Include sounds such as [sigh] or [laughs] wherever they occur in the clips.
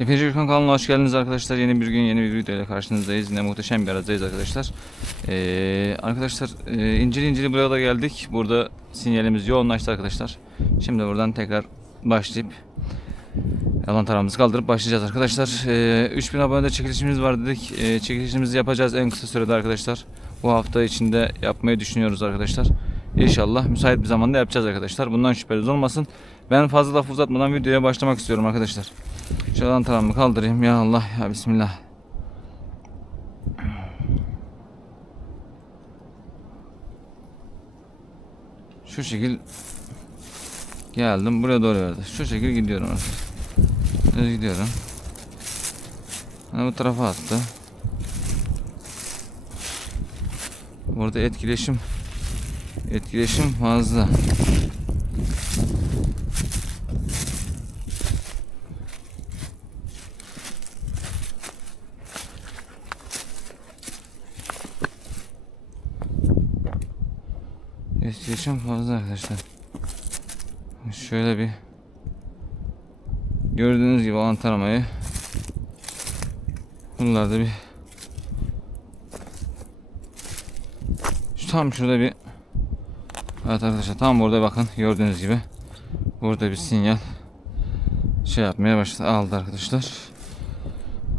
Efendim Gürkan kanalına hoş geldiniz arkadaşlar. Yeni bir gün yeni bir video ile karşınızdayız. Yine muhteşem bir aradayız arkadaşlar. Ee, arkadaşlar e, incili incili buraya da geldik. Burada sinyalimiz yoğunlaştı arkadaşlar. Şimdi buradan tekrar başlayıp yalan taramızı kaldırıp başlayacağız arkadaşlar. Ee, 3000 abonede çekilişimiz var dedik. Ee, çekilişimizi yapacağız en kısa sürede arkadaşlar. Bu hafta içinde yapmayı düşünüyoruz arkadaşlar. İnşallah müsait bir zamanda yapacağız arkadaşlar. Bundan şüpheniz olmasın. Ben fazla laf uzatmadan videoya başlamak istiyorum arkadaşlar. Şu anahtarımı kaldırayım. Ya Allah ya Bismillah. Şu şekil geldim. Buraya doğru verdi. Şu şekil gidiyorum. Düz gidiyorum. Ha, bu tarafa attı. Burada etkileşim etkileşim fazla. Etkileşim fazla arkadaşlar. Şöyle bir gördüğünüz gibi alan bunlarda bir tam şurada bir Evet arkadaşlar tam burada bakın gördüğünüz gibi burada bir sinyal şey yapmaya başladı aldı arkadaşlar.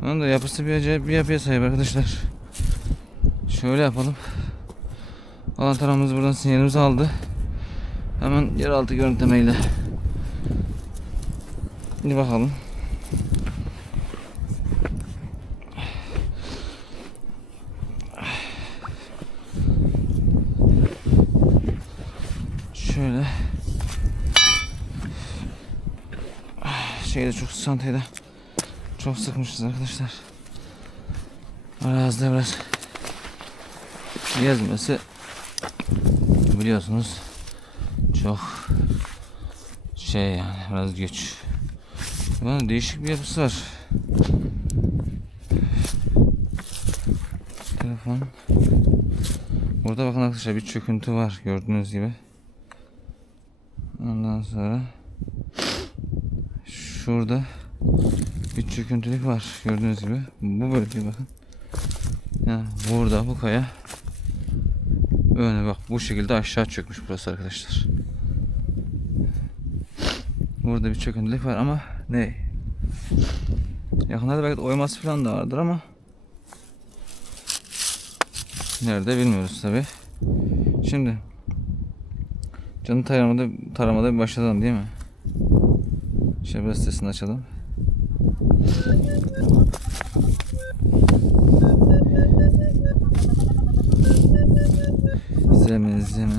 Onun da yapısı bir acayip bir yapıya sahip arkadaşlar. Şöyle yapalım. Alan taramız buradan sinyalimizi aldı. Hemen yeraltı görüntülemeyle. Bir bakalım. Şöyle. Şeyde çok çantayı çok sıkmışız arkadaşlar. Arazide biraz gezmesi biliyorsunuz çok şey yani biraz güç. Bunun değişik bir yapısı var. Telefon. Burada bakın arkadaşlar bir çöküntü var gördüğünüz gibi. Ondan sonra şurada bir çöküntülük var gördüğünüz gibi. Bu bölge bakın. Yani burada bu kaya öne bak bu şekilde aşağı çökmüş burası arkadaşlar. Burada bir çöküntülük var ama ne? Yakınlarda belki oyması falan da vardır ama nerede bilmiyoruz tabi. Şimdi canı taramada taramada bir başlayalım değil mi? Şöyle sesini açalım. Zemin zemin.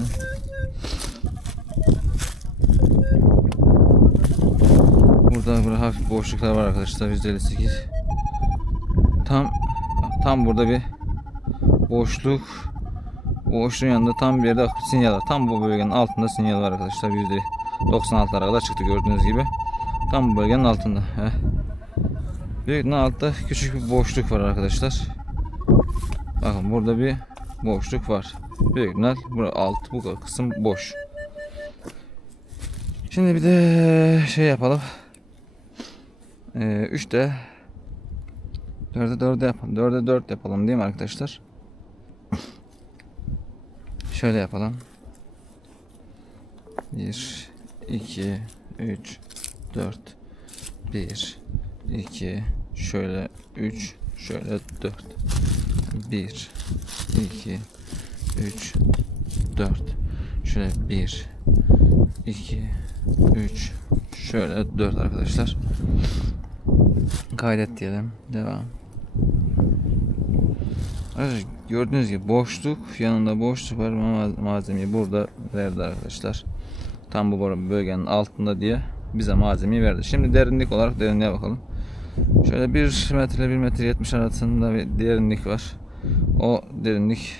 Burada böyle hafif boşluklar var arkadaşlar 158. Tam tam burada bir boşluk boşluğun yanında tam bir yerde sinyal var. Tam bu bölgenin altında sinyal var arkadaşlar. %96'lara kadar çıktı gördüğünüz gibi. Tam bu bölgenin altında. Heh. Büyük altta küçük bir boşluk var arkadaşlar. Bakın burada bir boşluk var. Büyük ihtimal burada alt bu kısım boş. Şimdi bir de şey yapalım. Ee, 3'te 4'e 4 yapalım. 4'e 4 yapalım değil mi arkadaşlar? [coughs] Şöyle yapalım. 1 2 3 4 1 2 şöyle 3 şöyle 4 1 2 3 4 şöyle 1 2 3 şöyle 4 arkadaşlar. Kaydet diyelim. Devam. Arkadaşlar gördüğünüz gibi boşluk. Yanında boşluk var. Malzemeyi burada verdi arkadaşlar. Tam bu bölgenin altında diye bize malzemeyi verdi. Şimdi derinlik olarak derinliğe bakalım şöyle 1 metre 1 metre 70 arasında bir derinlik var o derinlik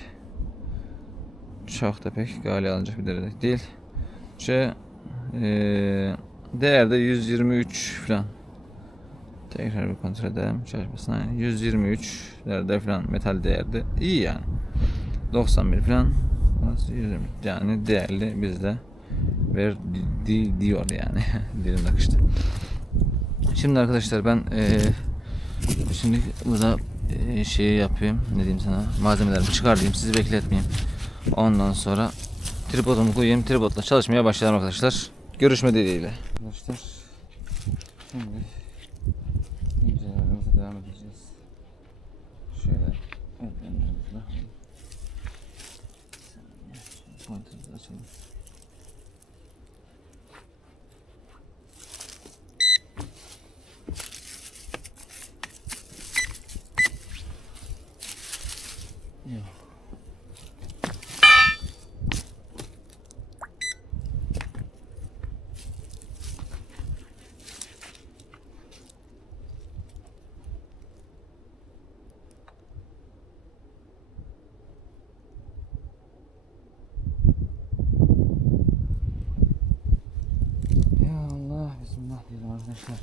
çok da pek gali alınacak bir derinlik değil. Şey ee, değerde 123 falan. Tekrar bir kontrol edelim çalışmasına. Yani 123 değerde falan metal değerde. iyi yani. 91 falan. Yani değerli bizde ver di, diyor yani. [laughs] Dilim akıştı. Şimdi arkadaşlar ben eee, şimdi burada eee, şeyi yapayım. Ne diyeyim sana? Malzemelerimi çıkarayım. Sizi bekletmeyeyim. Ondan sonra tripodumu koyayım. Tripodla çalışmaya başlayalım arkadaşlar. Görüşme dileğiyle. Arkadaşlar şimdi incelemelerimize devam edeceğiz. Şöyle ellerimizle. Pointer'ımızı açalım. Yok. Ya Allah bismillah diyelim arkadaşlar.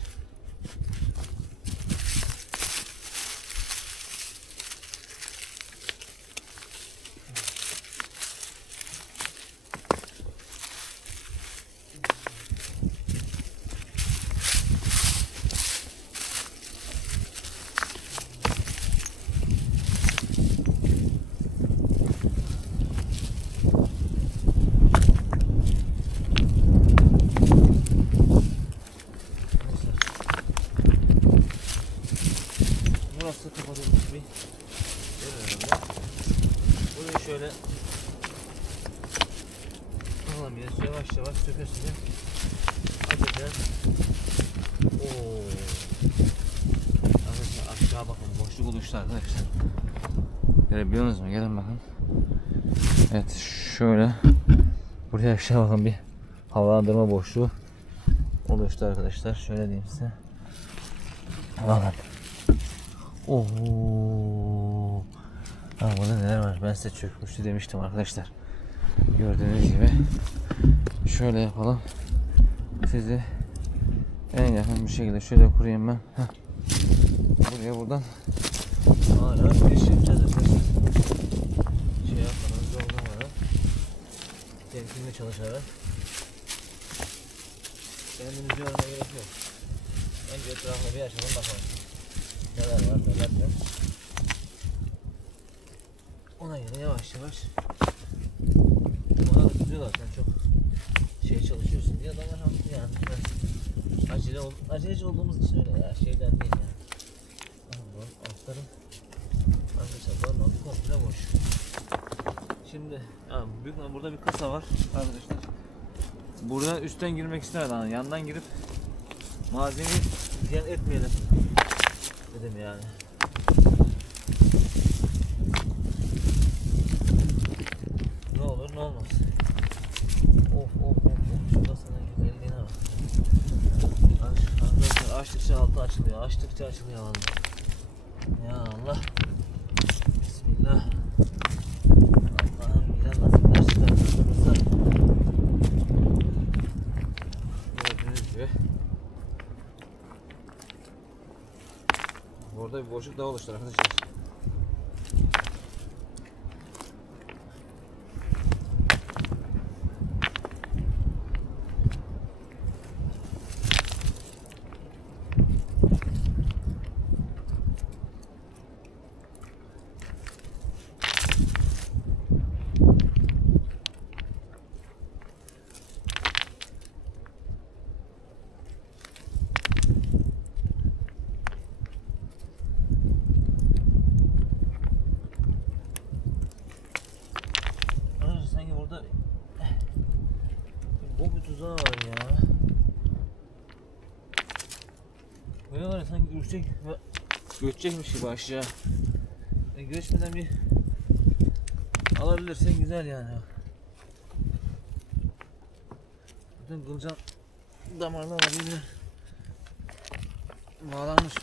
Burası kapatılmış bir yer herhalde. Burayı şöyle alamıyoruz. Yavaş yavaş söküyorsunuz. Açacağız. Oo. Arkadaşlar aşağı bakın. Boşluk oluştu arkadaşlar. Görebiliyor musunuz? Gelin bakın. Evet şöyle. Buraya aşağı bakın bir havalandırma boşluğu oluştu arkadaşlar. Şöyle diyeyim size. Bakın. Oo. Ha, burada neler var? Ben size çökmüştü demiştim arkadaşlar. Gördüğünüz gibi. Şöyle yapalım. Sizi en yakın bir şekilde şöyle kurayım ben. Heh. Buraya buradan Hala giriş yapacağız arkadaşlar. Şey yapmadan, zorlamadan. Temkinli çalışarak. Kendimizi yormaya gerek yok. Önce etrafına bir açalım bakalım. Neler var neler yok. Ona göre yavaş yavaş. Bana da kızıyorlar sen çok şey çalışıyorsun diye adamlar haklı yani. Acele ol, aceleci olduğumuz için öyle ya şeyden değil ya. Ama altların arkadaşlar buranın altı komple boş. Şimdi ha, büyük burada bir kasa var arkadaşlar. Burada üstten girmek istemedi hani yandan girip malzemeyi ziyan etmeyelim dedim yani. Ne olur ne olmaz. Of of of of şurasının güzelliğine bak. Aç, arkadaşlar açtıkça altı açılıyor, açtıkça açılıyor vallahi. Ya Allah. Bismillah. Allah'ım güzel nasipler çıkartırsa. Gördüğünüz gibi. Daha oluştu. Arkadaşlar sanki burada bir bok bir tuzağı var ya. Böyle var ya sanki göçecek göçecekmiş gibi aşağı. E, göçmeden bir alabilirsen güzel yani. Bütün kılcal damarlar birbirine bağlanmış.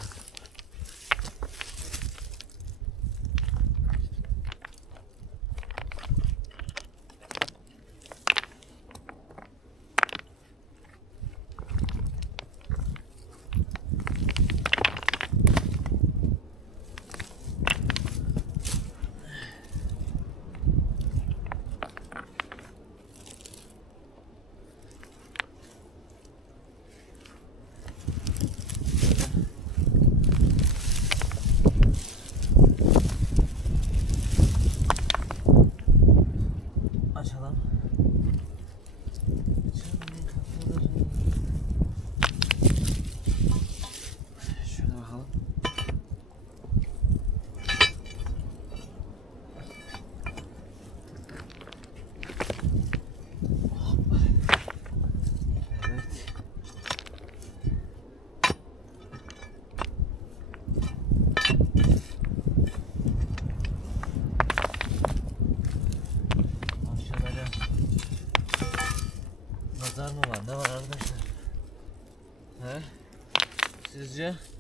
Sizce?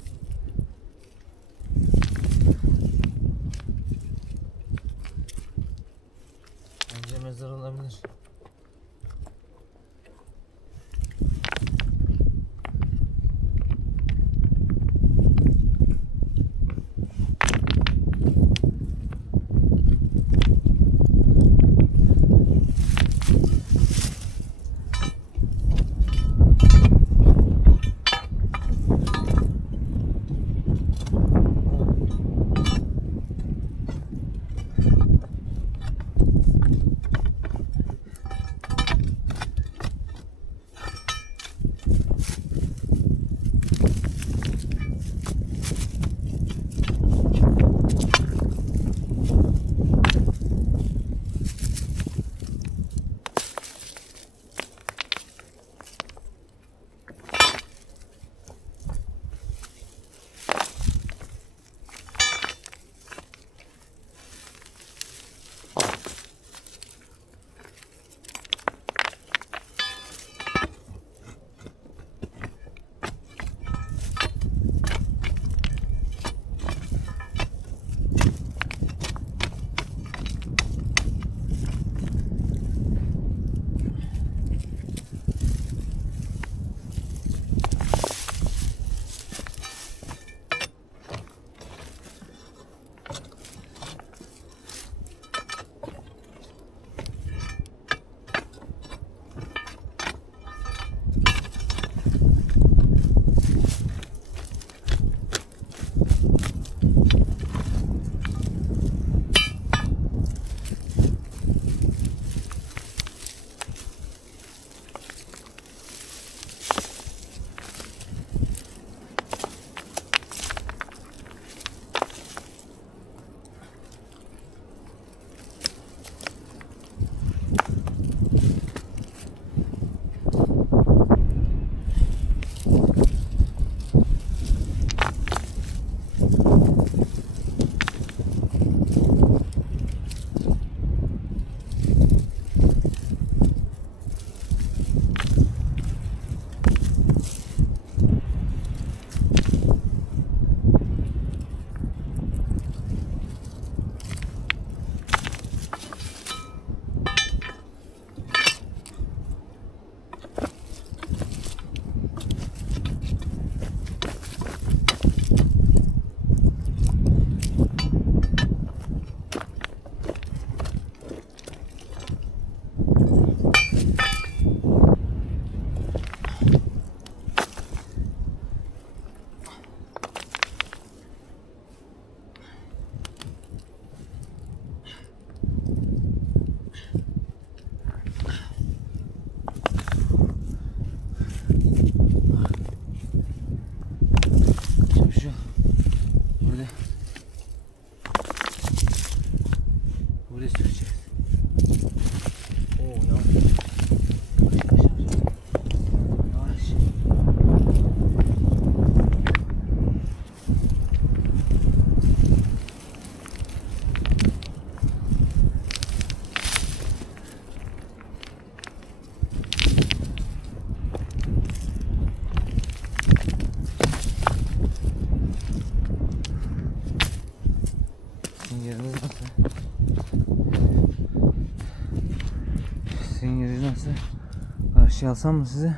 Karşıya alsam mı size?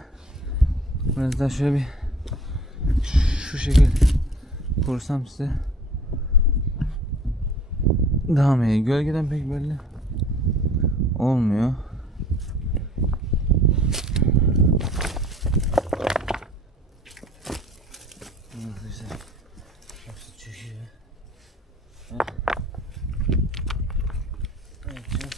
Biraz daha şöyle bir şu şekil kursam size daha mı iyi? Gölgeden pek belli olmuyor. Arkadaşlar hepsi çöküyor. Ne yapacağız?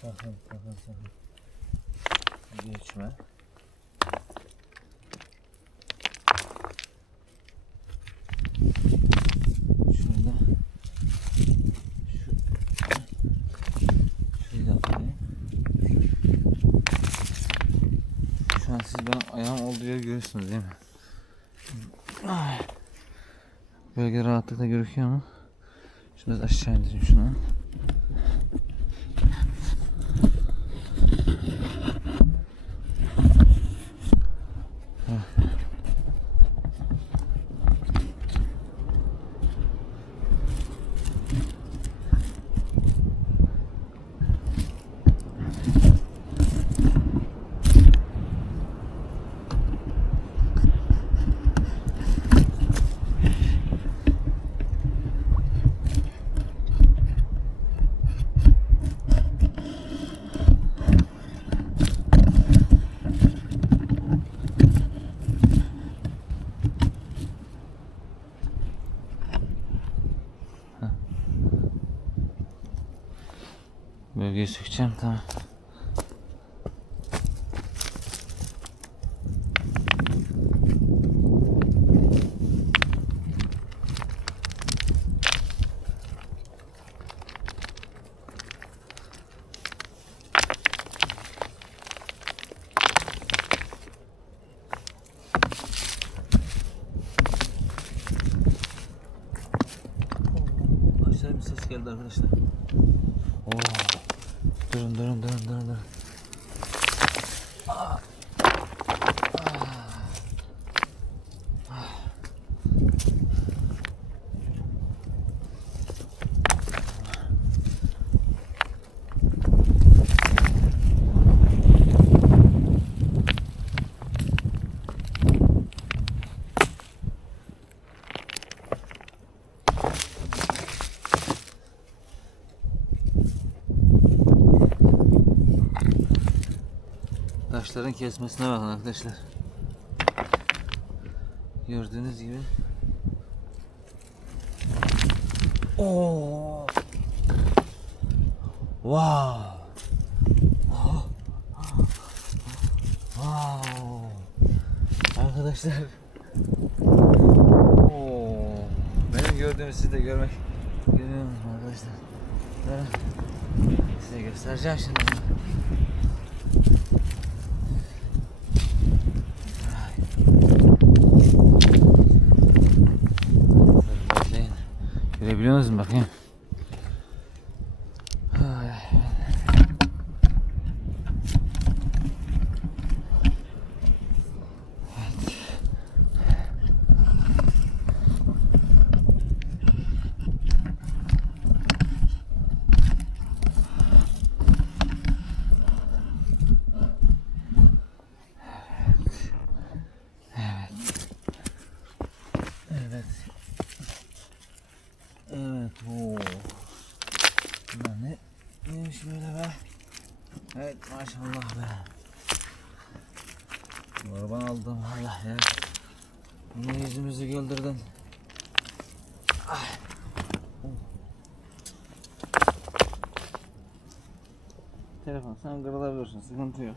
Sakın sakın sakın. Geçme. Şurada. Şu. Şurayı da alayım. An siz benim ayağım olduğu yeri görüyorsunuz değil mi? Bölge rahatlıkla gözüküyor mu? Şimdi biraz aşağı indireyim şunu. Bölgeyi sökeceğim tamam. Aşağıya bir ses geldi arkadaşlar. Oo. Durun durun durun durun durun. Ah. Ah. Ah. Taşların kesmesine bakın arkadaşlar. Gördüğünüz gibi. Oo. Wow. Wow. Arkadaşlar. Oo. Benim gördüğümü siz de görmek görüyor arkadaşlar? Size göstereceğim şimdi. Görebiliyor musunuz bakayım? Ay. Evet. Evet. Oo. Bunlar ne? Neymiş böyle be? Evet maşallah be. Kurban aldım Allah ya. Yine yüzümüzü güldürdün. Ay. Telefon sen yok.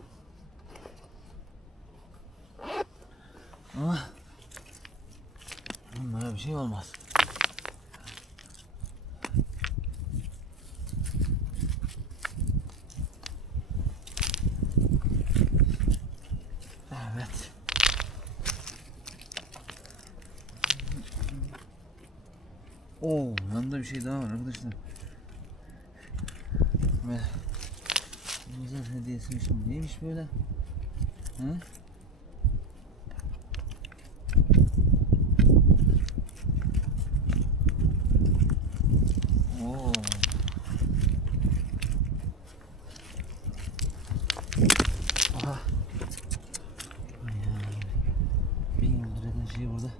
Ama Bunlara bir şey olmaz. Evet. Oo, yanında bir şey daha var arkadaşlar. Şimdi neymiş böyle? Hı? Oo. Aha. Ay ya. Bin yıldır eden şey burada.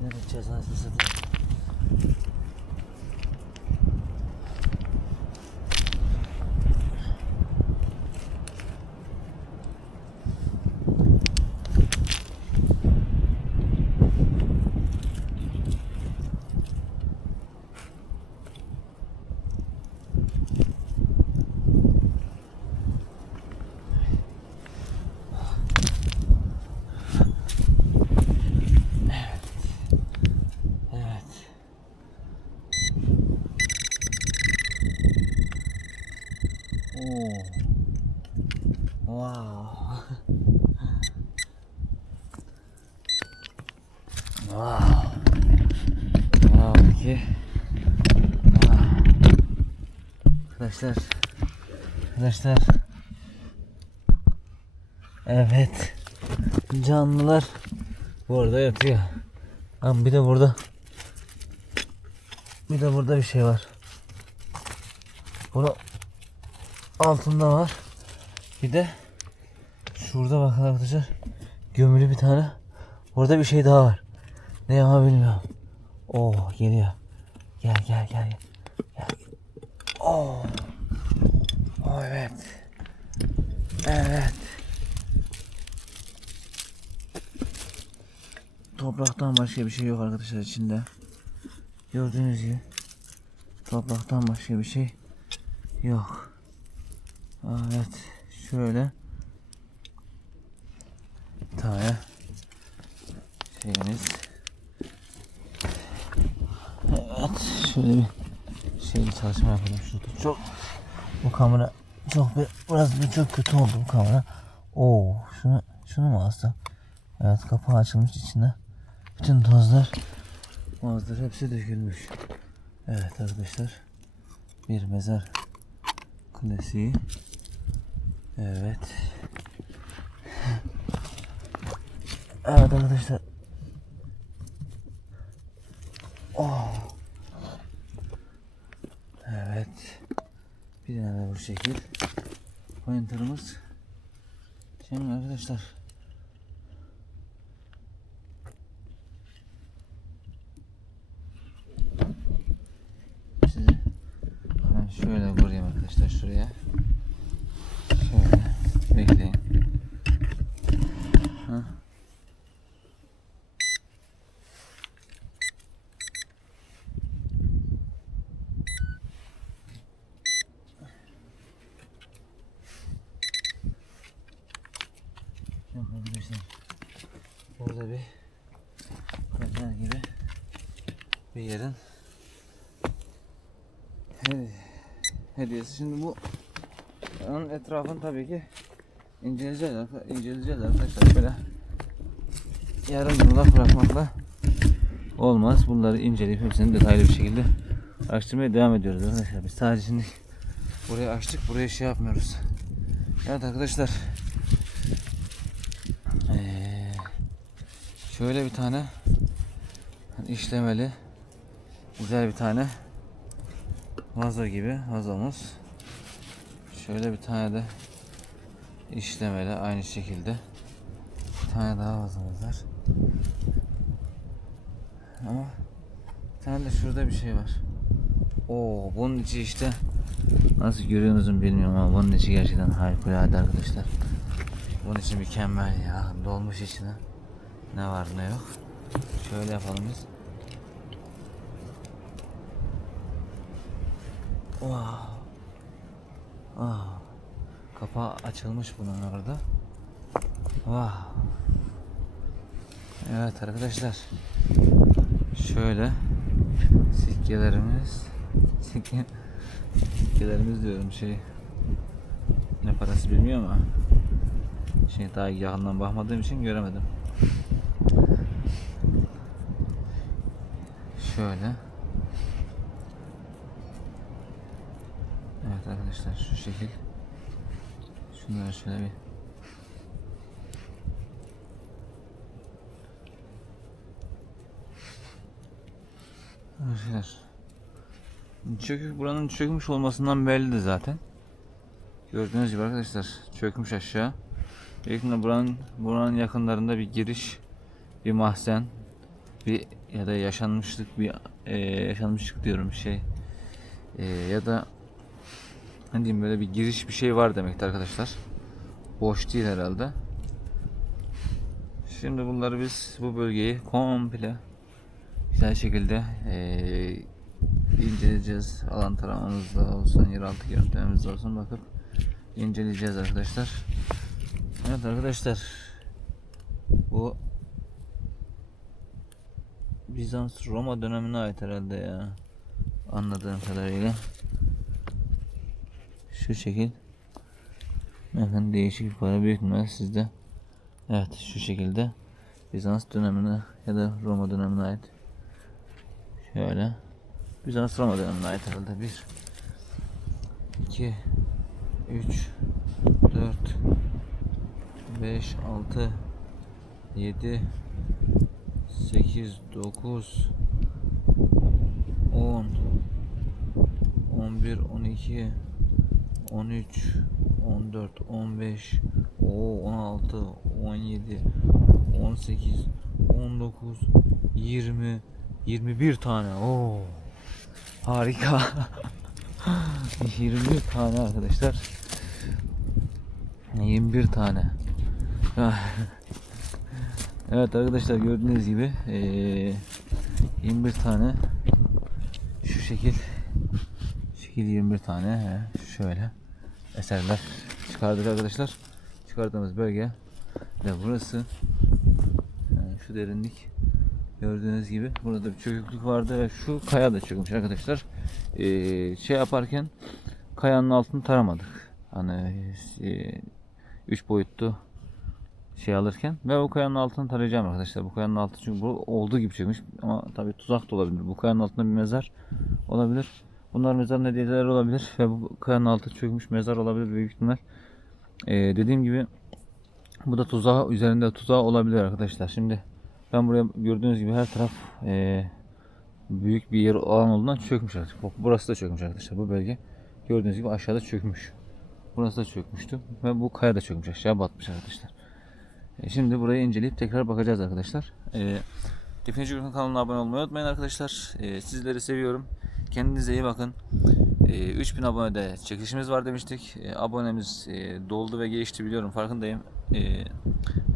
Ne yapacağız anasını satayım. Evet. ki. Ah. Arkadaşlar. Arkadaşlar. Evet. Canlılar burada yatıyor. Ama bir de burada bir de burada bir şey var. Bunu altında var. Bir de şurada bakın arkadaşlar. Gömülü bir tane. Orada bir şey daha var. Ne ama bilmiyorum. Oo geliyor. Gel gel gel. Gel. Oo. Evet. Evet. Topraktan başka bir şey yok arkadaşlar içinde. Gördüğünüz gibi topraktan başka bir şey yok. Evet. Şöyle tane şeyimiz. Evet. Şöyle bir şey çalışma yapalım şurada. Çok bu kamera çok bir biraz bir çok kötü oldu bu kamera. Oo, şunu şunu mu alsak? Evet kapağı açılmış içinde. Bütün tozlar tozlar hepsi dökülmüş. Evet arkadaşlar. Bir mezar klasiği. Evet. Evet arkadaşlar. Oh. Evet. Bir tane de bu şekil. Arkadaşlar. Yerin hedi- hediyesi. Şimdi bu onun etrafını tabii ki inceleyeceğiz, inceleyeceğiz arkadaşlar. Böyle yarım yılak bırakmakla olmaz. Bunları inceleyip hepsini detaylı bir şekilde araştırmaya devam ediyoruz arkadaşlar. Biz sadece şimdi burayı açtık, buraya şey yapmıyoruz. Evet arkadaşlar. Ee, şöyle bir tane işlemeli güzel bir tane vazo gibi vazomuz. Şöyle bir tane de işlemeli aynı şekilde. Bir tane daha vazomuz var. Ama bir tane de şurada bir şey var. Oo bunun içi işte nasıl görüyorsunuz bilmiyorum ama bunun içi gerçekten harikulade arkadaşlar. Bunun için mükemmel ya. Dolmuş içine. Ne var ne yok. Şöyle yapalım biz. Wow. Ah. Kapağı açılmış bunun orada. Wow. Evet arkadaşlar. Şöyle sikkelerimiz sikke sikkelerimiz diyorum şey ne parası bilmiyorum ama şey daha yakından bakmadığım için göremedim. Şöyle. Evet arkadaşlar şu şekil. Şunları şöyle bir Arkadaşlar. Çökük buranın çökmüş olmasından belli zaten. Gördüğünüz gibi arkadaşlar çökmüş aşağı. İhtimalle buranın, buranın yakınlarında bir giriş, bir mahzen, bir ya da yaşanmışlık bir e, yaşanmışlık diyorum şey E, ya da ne diyeyim böyle bir giriş bir şey var demektir arkadaşlar. Boş değil herhalde. Şimdi bunları biz bu bölgeyi komple güzel şekilde e, inceleyeceğiz. Alan taramamızda olsun, yeraltı görüntülerimizde olsun bakıp inceleyeceğiz arkadaşlar. Evet arkadaşlar bu Bizans Roma dönemine ait herhalde ya anladığım kadarıyla şu şekil. Bakın değişik bir para büyük sizde. Evet şu şekilde. Bizans dönemine ya da Roma dönemine ait. Şöyle. Bizans Roma dönemine ait herhalde. 1 2 3 4 5 6 7 8 9 10 11 12 13 14 15 o 16 17 18 19 20 21 tane. Oo. Harika. [laughs] 21 tane arkadaşlar. 21 tane. Ah. evet arkadaşlar gördüğünüz gibi eee 21 tane şu şekil şekil 21 tane şöyle eserler çıkardık arkadaşlar. Çıkardığımız bölge ve burası yani şu derinlik gördüğünüz gibi burada bir çöküklük vardı ve şu kaya da çökmüş arkadaşlar. Ee, şey yaparken kayanın altını taramadık. Hani 3 boyutlu şey alırken ve bu kayanın altını tarayacağım arkadaşlar. Bu kayanın altı çünkü bu olduğu gibi çökmüş ama tabii tuzak da olabilir. Bu kayanın altında bir mezar olabilir. Bunlar mezarın hediyeleri olabilir ve bu kayanın altı çökmüş mezar olabilir büyük ihtimal. Ee, dediğim gibi bu da tuzağı üzerinde tuzağı olabilir arkadaşlar. Şimdi ben buraya gördüğünüz gibi her taraf eee, büyük bir yer alan olduğundan çökmüş artık. Bak burası da çökmüş arkadaşlar. Bu bölge gördüğünüz gibi aşağıda çökmüş. Burası da çökmüştü ve bu kaya da çökmüş aşağı batmış arkadaşlar. E, şimdi burayı inceleyip tekrar bakacağız arkadaşlar. E, Defneci Gürkan kanalına abone olmayı unutmayın arkadaşlar. E, sizleri seviyorum. Kendinize iyi bakın. E, 3000 abonede çekilişimiz var demiştik. E, abonemiz e, doldu ve geçti biliyorum farkındayım. E,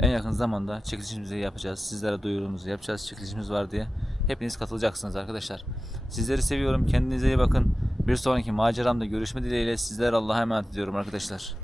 en yakın zamanda çekilişimizi yapacağız. Sizlere duyurumuzu yapacağız. Çekilişimiz var diye. Hepiniz katılacaksınız arkadaşlar. Sizleri seviyorum. Kendinize iyi bakın. Bir sonraki maceramda görüşme dileğiyle sizler Allah'a emanet ediyorum arkadaşlar.